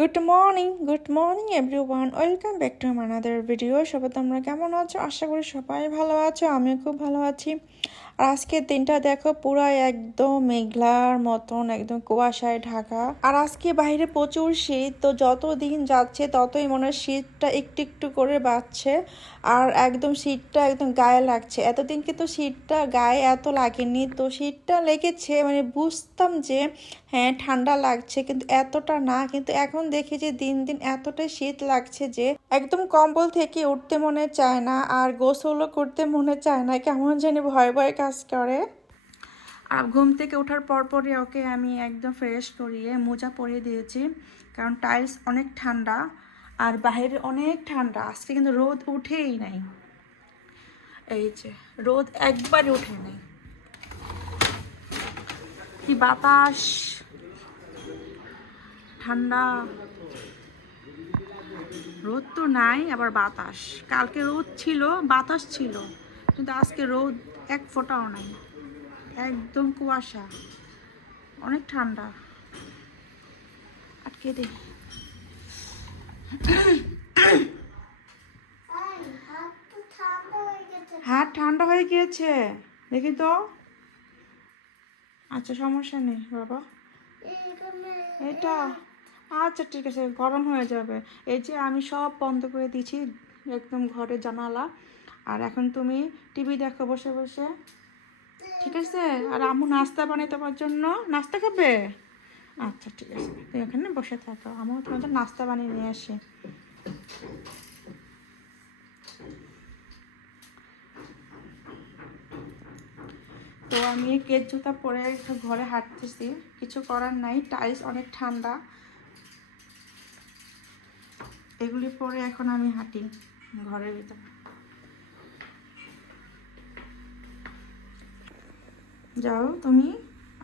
Good morning everyone, welcome back to another video. সবাই তোমরা কেমন আছো? আশা করি সবাই ভালো আছো, আমিও খুব ভালো আছি। আর আজকের দিনটা দেখো পুরো একদম মেঘলার মতন, একদম কুয়াশায় ঢাকা। আর আজকে বাইরে প্রচুর শীত, তো যত দিন যাচ্ছে ততই মনে হয় শীতটা একটু একটু করে বাড়ছে। আর একদম শীতটা একদম গায়ে লাগছে। এতদিন কিন্তু শীতটা গায়ে এত লাগেনি, তো শীতটা লেগেছে মানে বুঝতাম যে হ্যাঁ ঠান্ডা লাগছে, কিন্তু এতটা না। কিন্তু এখন দেখি যে দিন দিন এতটাই শীত লাগছে যে একদম কম্বল থেকে উঠতে মনে চায় না, আর গোসলও করতে মনে চায় না, কেমন জানি ভয় ভয় কাজ করে। আর ঘুম থেকে ওঠার পরপরই ওকে আমি একদম ফ্রেশ করিয়ে মোজা পরিয়ে দিয়েছি, কারণ টাইলস অনেক ঠান্ডা আর বাইরে অনেক ঠান্ডা। আজকে কিন্তু রোদ উঠেই নাই, এই যে রোদ একবারই উঠে নাই, কি বাতাস, ঠান্ডা। রোদ তো নাই, আবার বাতাস। কালকে রোদ ছিল, বাতাস ছিল, কিন্তু আজকে রোদ এক ফোঁটাও নাই, একদম কুয়াশা, অনেক ঠান্ডা। আটকে দে। হাত ঠান্ডা হয়ে গিয়েছে, দেখি তো। আচ্ছা সমস্যা নেই বাবা, এটা আচ্ছা ঠিক আছে, গরম হয়ে যাবে। এই যে আমি সব বন্ধ করে দিয়েছি, একদম ঘরের জানালা। আর এখন তুমি টিভি দেখো বসে বসে, ঠিক আছে? আর আম্মু নাস্তা বানাই তোমার জন্য, নাস্তা খাবে? আচ্ছা ঠিক আছে, তুমি এখানে বসে থাকো, আম্মু তোমার জন্য নাস্তা বানিয়ে নিয়ে আসি। তো আমি কেচ জুতা পরে একটু ঘরে হাঁটতেছি, কিছু করার নাই, টাইলস অনেক ঠান্ডা, এগুলি পরে এখন আমি হাঁটি ঘরের ভিতরে। যাও তুমি,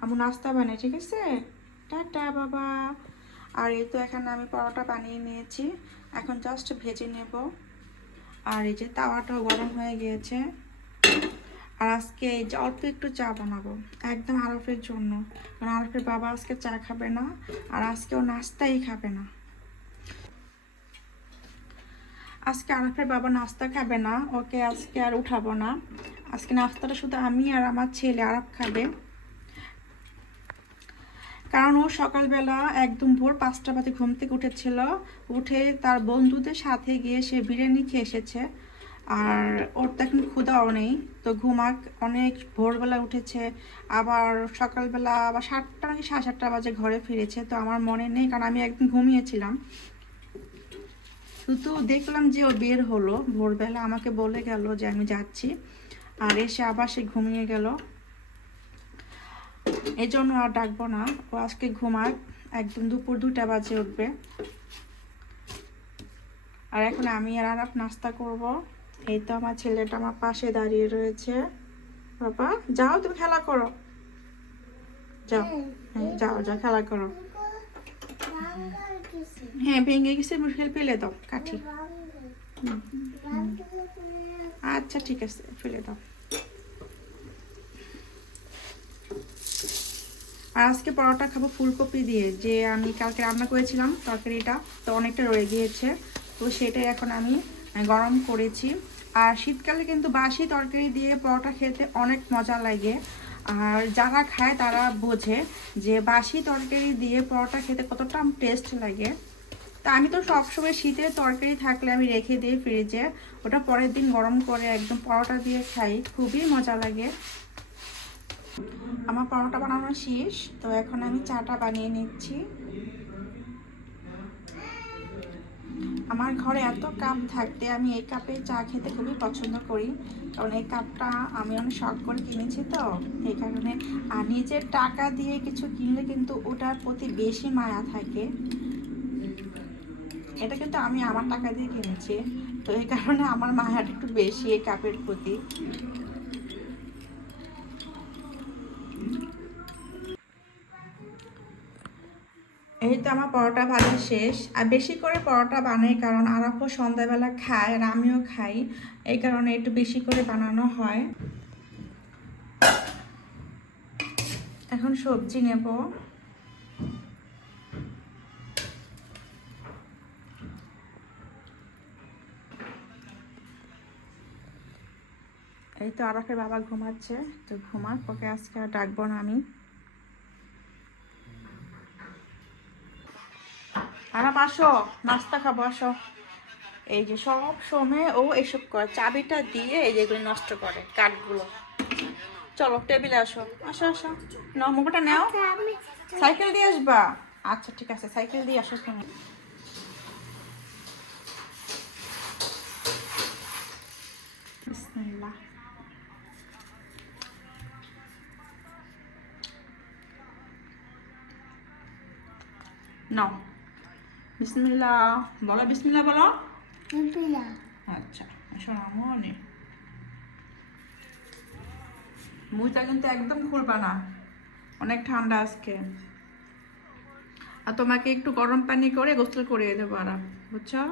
আমি নাস্তা বানাই, ঠিক আছে? টাটা বাবা। আর এই তো এখানে আমি পরোটা বানিয়ে নিয়েছি, এখন জাস্ট ভেজে নেব। আর এই যে তাওয়াটাও গরম হয়ে গিয়েছে। আর আজকে এই যে অল্প একটু চা বানাবো, একদম আরফের জন্য, কারণ আরফের বাবা আজকে চা খাবে না, আর আজকেও নাস্তাই খাবে না। আজকে আরফের বাবা নাস্তা খাবে না, ওকে আজকে আর উঠাবো না। আজকে নাস্তাটা শুধু আমি আর আমার ছেলে আরফ খাবে, কারণ ও সকালবেলা একদম ভোর 5টা বাজে ঘুম থেকে উঠেছিল, উঠে তার বন্ধুদের সাথে গিয়ে সে বিরিয়ানি খেয়ে এসেছে। আর ওর তো এখন ক্ষুধাও নেই, তো ঘুমাক, অনেক ভোরবেলা উঠেছে। আবার সকালবেলা আবার 7টা নাকি 7:30 বাজে ঘরে ফিরেছে, তো আমার মনে নেই, কারণ আমি একদিন ঘুমিয়েছিলাম। শুধু দেখলাম যে ও বের হলো ভোরবেলা, আমাকে বলে গেল যে আমি যাচ্ছি, আর এসে আবার সে ঘুমিয়ে গেল। এই জন্য আর ডাকবো না, ও আজকে ঘুমাক, একদম দুপুর 2টা বাজে উঠবে। আর এখন আমি আর আরাফ নাস্তা করব। এই তো আমার ছেলেটা আমার পাশে দাঁড়িয়ে রয়েছে। বাবা যাও, তুমি খেলা করো, যাও, হ্যাঁ যাও যাও খেলা করো। হ্যাঁ ভেঙে গেছে, ফেলে দাও কাঠি। আচ্ছা ঠিক আছে, ফেলে দাও। আর আজকে পরোটা খাবো ফুলকপি দিয়ে, যে আমি কালকে রান্না করেছিলাম তরকারিটা, তো অনেকটা রয়ে গিয়েছে, তো সেটাই এখন আমি গরম করেছি। আর শীতকালে কিন্তু বাসি তরকারি দিয়ে পরোটা খেতে অনেক মজা লাগে, আর যারা খায় তারা বোঝে যে বাসি তরকারি দিয়ে পরোটা খেতে কতটা টেস্ট লাগে। তা আমি তো সবসময় শীতের তরকারি থাকলে আমি রেখে দিই ফ্রিজে, ওটা পরের দিন গরম করে একদম পরোটা দিয়ে খাই, খুবই মজা লাগে। আমার পরোটা বানানো শেষ, তো এখন আমি চাটা বানিয়ে নিচ্ছি। আমার ঘরে এত কাপ থাকতে আমি এই কাপে চা খেতে খুবই পছন্দ করি, কারণ এই কাপটা আমি অনেক শখ করে কিনেছি, তো এই কারণে। আর নিজের টাকা দিয়ে কিছু কিনলে কিন্তু ওটার প্রতি বেশি মায়া থাকে। এটা কিন্তু আমি আমার টাকা দিয়ে কিনেছি, তো এই কারণে আমার মায়াটা একটু বেশি এই কাপের প্রতি। এই তো আমার পরোটা ভাজা শেষ। আর বেশি করে পরোটা বানাই, কারণ আরাফও সন্ধ্যাবেলা খায় আর আমিও খাই, এই কারণে একটু বেশি করে বানানো হয়। এখন সবজি নেব। এই তো আরাফের বাবা ঘুমাচ্ছে, তো ঘুমাক, ওকে আজকে আর ডাকবো না আমি। আরাফ আসো, নাস্তা খাবো, আসো। এই যে সব সময় ও এসব করে, চাবিটা দিয়ে এই যেগুলো নষ্ট করে কাঠগুলো। চলো টেবিলে আসো, আসো আসো, নাও মোবাইলটা নাও। সাইকেল দিয়ে আসবা? আচ্ছা ঠিক আছে, সাইকেল দিয়ে আসো তুমি। বিসমিল্লাহ। নাও বিসমিল্লাহ বলো, বিসমিল্লাহ বলো। আচ্ছা আসো না মনে, মুখটা কিন্তু একদম খুলবা না, অনেক ঠান্ডা আজকে। আর তোমাকে একটু গরম পানি করে গোসল করিয়ে দেবো আরাম, বুঝছো?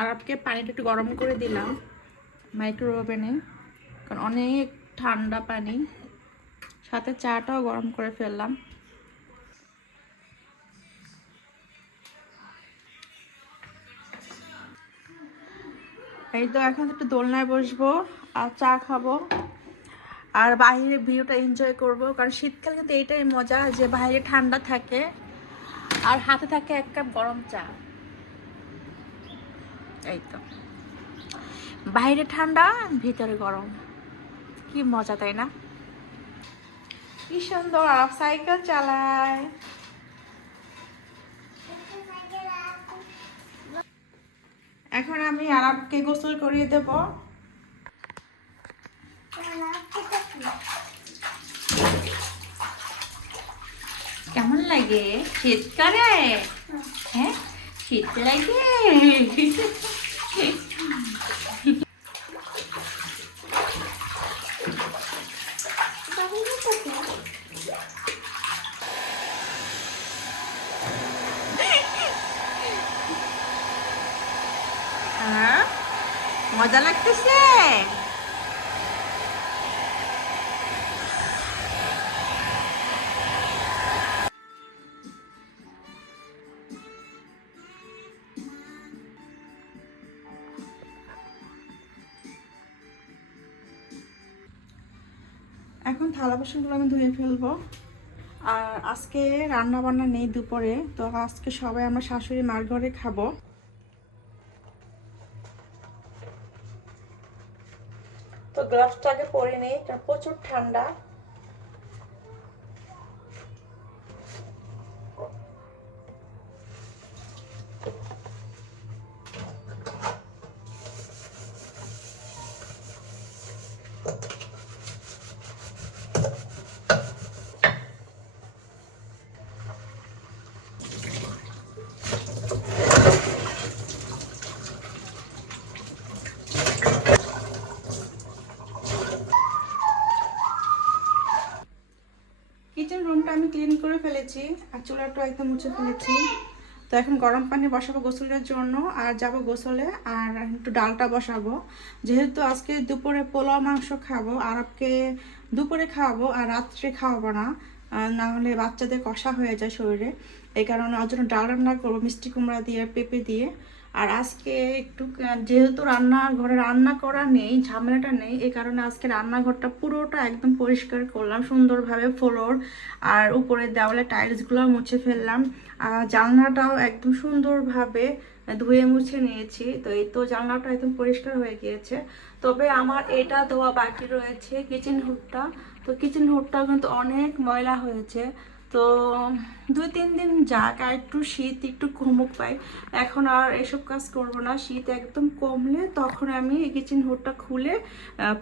আরামকে পানিটা একটু গরম করে দিলাম মাইক্রো ওভেনে, কারণ অনেক ঠান্ডা পানি, সাথে চাটাও গরম করে ফেললাম। এই তো এখন একটু দোলনায় বসবো আর চা খাবো আর বাইরের ভিউটা এনজয় করব, কারণ শীতকালে কিন্তু এইটাই মজা যে বাইরে ঠান্ডা থাকে আর হাতে থাকে এক কাপ গরম চা। এই তো বাইরে ঠান্ডা ভিতরে গরম, কি মজা তাই না? কি সুন্দর আরাফ সাইকেল চালায়। এখন আমি আরাফকে গোসল করিয়ে দেব। কেমন লাগে শীতকালে? হ্যাঁ শীত লাগে। হ্যাঁ মজা লাগতেছে। এখন থালা বাসনগুলো আমি ধুয়ে ফেলবো। আর আজকে রান্না বান্না নেই দুপুরে, তো আজকে সবাই আমরা শাশুড়ি মার ঘরে খাবো। তো গ্লাভসটাকে পরে নেই, কারণ প্রচুর ঠান্ডা। কিচেন রুমটা আমি ক্লিন করে ফেলেছি আর চুলাটা একদম মুছে ফেলেছি। তো এখন গরম পানি বসাবো গোসলের জন্য আর যাব গোসলে, আর একটু ডালটা বসাবো। যেহেতু আজকে দুপুরে পোলাও মাংস খাবো, আরবকে দুপুরে খাওয়াবো আর রাত্রে খাওয়াবো না, না হলে বাচ্চাদের কষা হয়ে যায় শরীরে। এই কারণে ওর জন্য ডাল রান্না করবো মিষ্টি কুমড়া দিয়ে, পেঁপে দিয়ে। আর আজকে একটু যেহেতু রান্নাঘরে রান্না করা নেই, ঝামেলাটা নেই, এই কারণে আজকে রান্নাঘরটা পুরোটা একদম পরিষ্কার করলাম সুন্দরভাবে, ফ্লোর আর উপরে দেওয়ালে টাইলসগুলো মুছে ফেললাম। আর জানলাটাও একদম সুন্দরভাবে ধুয়ে মুছে নিয়েছি। তো এই তো জানলাটা একদম পরিষ্কার হয়ে গিয়েছে। তবে আমার এটা ধোয়া বাকি রয়েছে, কিচেন হুডটা। তো কিচেন হুডটাও কিন্তু অনেক ময়লা হয়েছে। তো 2-3 দিন যাক, আর একটু শীত একটু কমুক পাই, এখন আর এসব কাজ করব না। শীত একদম কমলে তখন আমি এই কিচেন হুডটা খুলে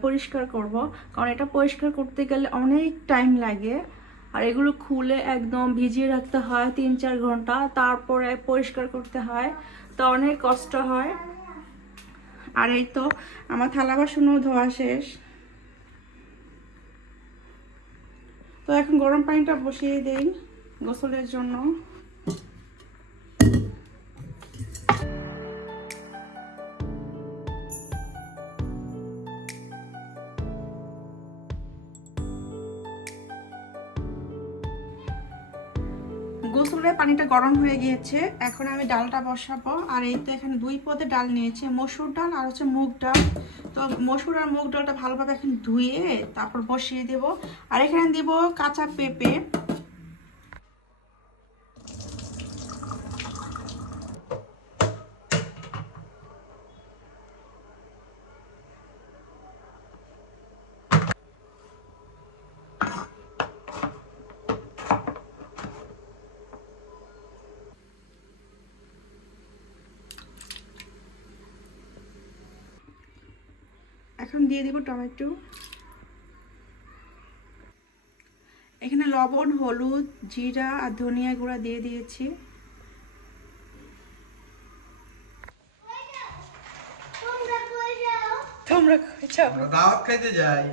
পরিষ্কার করব, কারণ এটা পরিষ্কার করতে গেলে অনেক টাইম লাগে। আর এগুলো খুলে একদম ভিজিয়ে রাখতে হয় 3-4 ঘন্টা, তারপরে পরিষ্কার করতে হয়, তো অনেক কষ্ট হয়। আর এই তো আমার থালা বাসনও ধোয়া শেষ। তো এখন গরম পানিটা বসিয়ে দেই গোসলের জন্য। গোসলের পানিটা গরম হয়ে গিয়েছে, এখন আমি ডালটা বসাবো। আর এই তো এখানে 2 পদে ডাল নিয়েছি, মসুর ডাল আর হচ্ছে মুগ ডাল। তো মসুর আর মুগ ডালটা ভালোভাবে এখন ধুয়ে তারপর বসিয়ে দেব। আর এখানে দিব কাঁচা পেঁপে। এখন দিয়ে দিব টমেটো। এখানে লবণ, হলুদ, জিরা আর ধনিয়া গুঁড়া দিয়ে দিয়েছি। তোমরা খাইছো? আমরা দাওয়াত খাইতে যাই।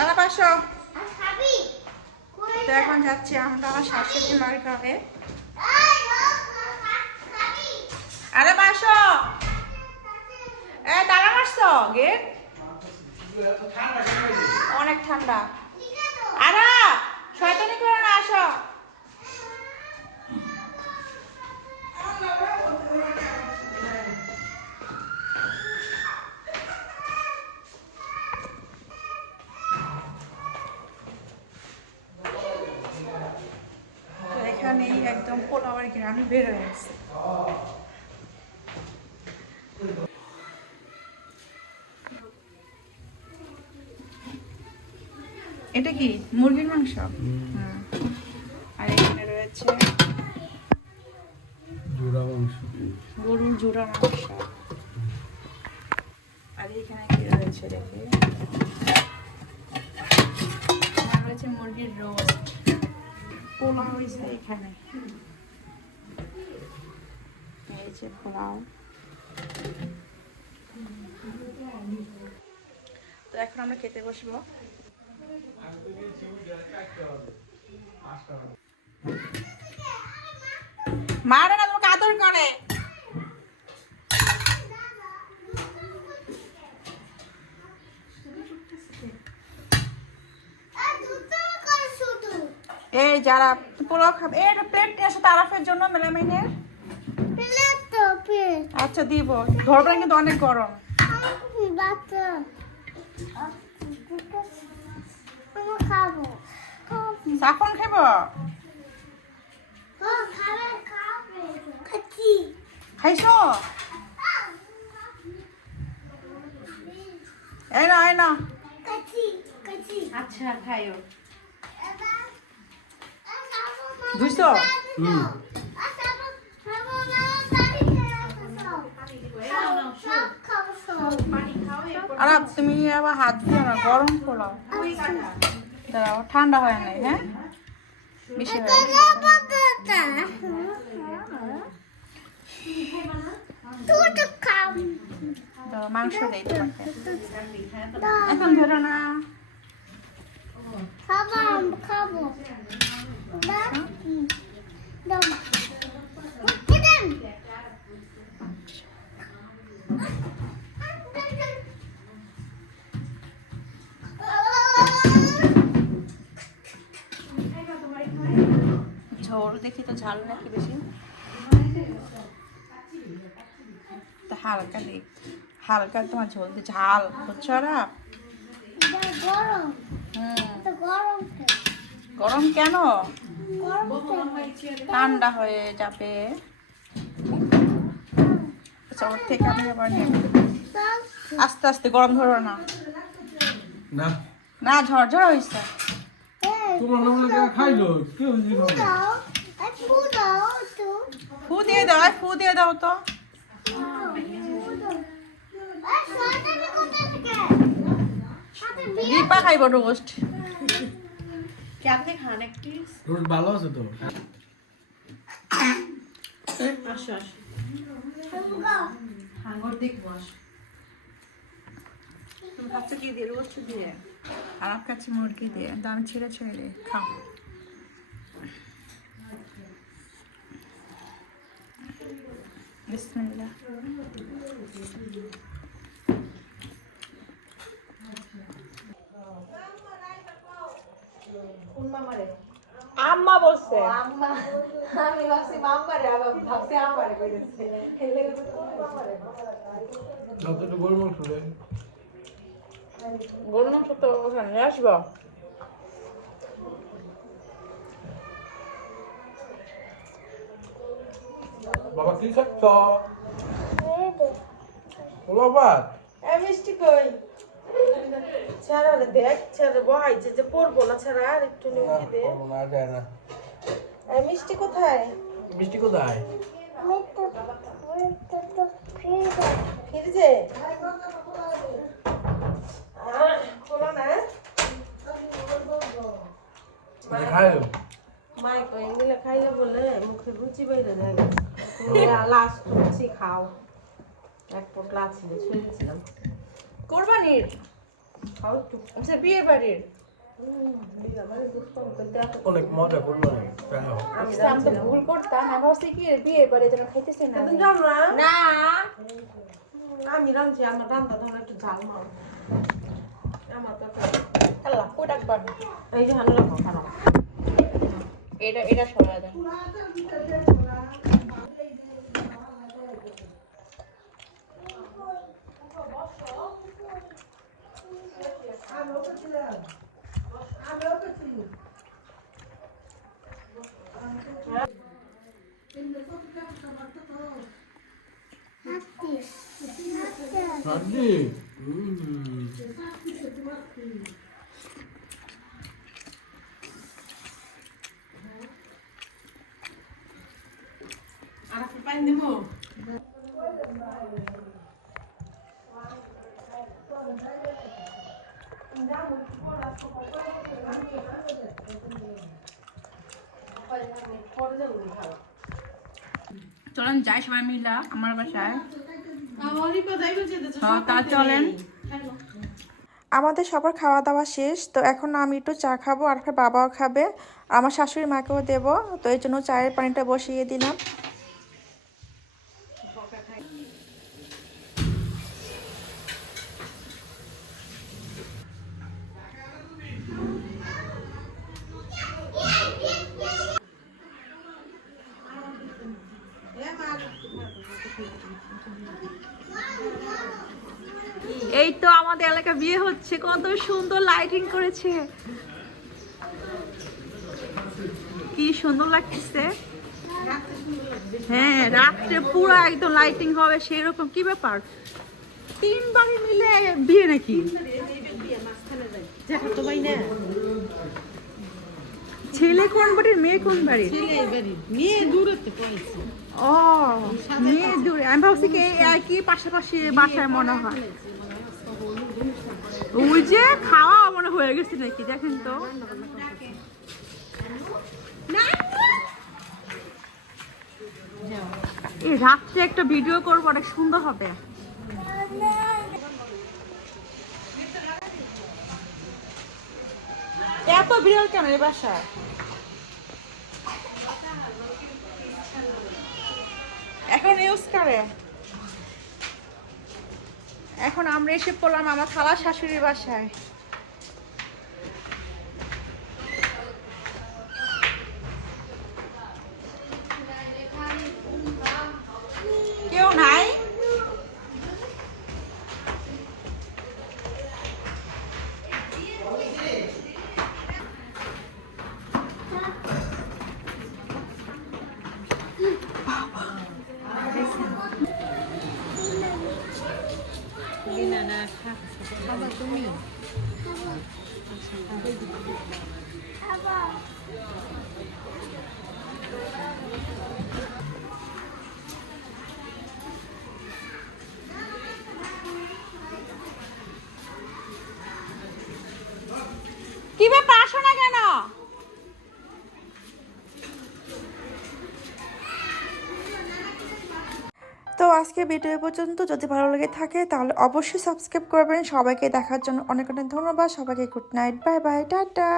আলা পাশো। তো এখন যাচ্ছি আমরা শাশুড়ি মার ঘরে। আরে পাশো। তালা মারছো গেট? অনেক ঠান্ডা। আরে শয়তানি করে না, আসো। এখানেই একদম পোলাওয়ের ঘ্রাণ বের হয়ে গেছে। এটা কি মুরগির মাংস? আর এখানে রয়েছে জোড়া মাংস, গরুর জোড়া মাংস। আর এখানে কি রয়েছে দেখে, রয়েছে মুরগির রোস্ট। পোলাও হয়েছে এখানে, এই যে পোলাও। তো এখন আমরা খেতে বসবো। মারে না, তোমাকে আদর করে। এই যারা পোলাও খাবে, এই প্লেট নিয়ে আসো তারাফের জন্য, মেলামিনের। আচ্ছা দিব, ধরবেন কিন্তু অনেক গরম। সাফন খাইব? খাইছো? এই না এই না। আচ্ছা খাইও। বুঝছো? আর তুমি আবার হাত দিও না, গরম পোলাও। দাঁড়াও, ঠান্ডা হয় নাই। হ্যাঁ বেশি মাংস দেই তোমাকে, এখন ধরো না। খাবো। ঝোল দেখি তো, ঝাল নাকি বেশি? হালকা দেখ, হালকা তোমার ঝোল দিয়ে ঝাল বুঝছো? গরম কেন? ঠান্ডা হয়ে যাবে। ওর থেকে আমি আবার নেব। আস্তে আস্তে, গরম ধরো না। না ঝরঝর হয়েছে। ফু দিয়ে দাও, ফু দিয়ে দাও তো। দীপা খাইব রোস্ট। আপনি খান একটি রোস্ট, ভালো আছে তো। আসো আসো, হাঙ্গর দেখবো। আসো, তুমি খাচ্ছ কি দিয়ে? রোস্ট দিয়ে। আর আমার কাছে মুরগি দিয়ে, দাম ছেড়ে ছেড়ে খাও। বিসমিল্লাহ। কোন মামারে? আম্মা বলছে। আম্মা। আমি ভাবছি মামারে, আবার ভাবছি আমারে কইতেছে। এর লাগি তো কোন মামারে? যতটুকু গরু মাংস দেয় গরুর মাংস তো ওখানে নিয়ে আসবো। বাবা কি খাচ্ছ বাবা মিষ্টি কই? ছাড়া রে দেখ, ছাড়া বহাইছে যে পড়বো না, ছাড়া আর একটু নিমকি দে। না যায় না মিষ্টি কোথায়? মিষ্টি কোথায় ফ্রিজে? খোলা না? খায় মাই কই মিলে খাইলে বলে মুখে রুচি বাইরে যায় না। তুমি লাস্ট রুচি খাও। এক পোটলা ছিল, ছুঁয়ে দিয়েছিলাম। কোরবানির খাও একটু। আচ্ছা বিয়ের বাড়ির অনেক মজা করলো আমি আমি তো ভুল করতাম, আমি ভাবছি কি বিয়ের বাড়ির জন্য খাইতেছে না। তুমি যাও না? না আমি রাঁধছি, আমার রান্না ধরো একটু ঝাল মারো। আমার তো আল্লাহ কই ডাকবা এই যে হানো রাখো, খারাপ। এটা সবাই দেন। রাজি আর একটু পানি দিব? চলেন যাই সবাই মিলা আমার বাসায়। তা চলেন। আমাদের সবার খাওয়া দাওয়া শেষ, তো এখন আমি একটু চা খাবো আর ফের বাবাও খাবে, আমার শাশুড়ি মাকেও দেবো, তো এই জন্য চায়ের পানিটা বসিয়ে দিলাম। এই তো আমাদের এলাকা বিয়ে হচ্ছে, কত সুন্দর লাইটিং করেছে, কি সুন্দর লাগতেছে। হ্যাঁ রাত্রে পুরো একদম লাইটিং হবে সেই রকম। কি ব্যাপার, 3 বাড়ি মিলে বিয়ে নাকি? ছেলে কোন বাড়ির, মেয়ে কোন বাড়ির? ও মেয়ে দূরে, আমি ভাবছি কি একই পাশাপাশি বাসায় মনে হয়। ওই যে খাওয়া মনে হয়ে গেছে নাকি, দেখেন তো। এই রাত্রে একটা ভিডিও করবো, অনেক সুন্দর হবে। এত বিরল কেন এই বাসায়? এখন ইউজ করে। এখন আমরা এসে পড়লাম আমার খালা শাশুড়ির বাসায়। কেউ নাই। কি ব্যাপার, আসো না কেন? তো আজকে ভিডিও পর্যন্ত, যদি ভালো লেগে থাকে তাহলে অবশ্যই সাবস্ক্রাইব করবেন। সবাইকে দেখার জন্য অনেক অনেক ধন্যবাদ। সবাইকে good night, bye bye, tata.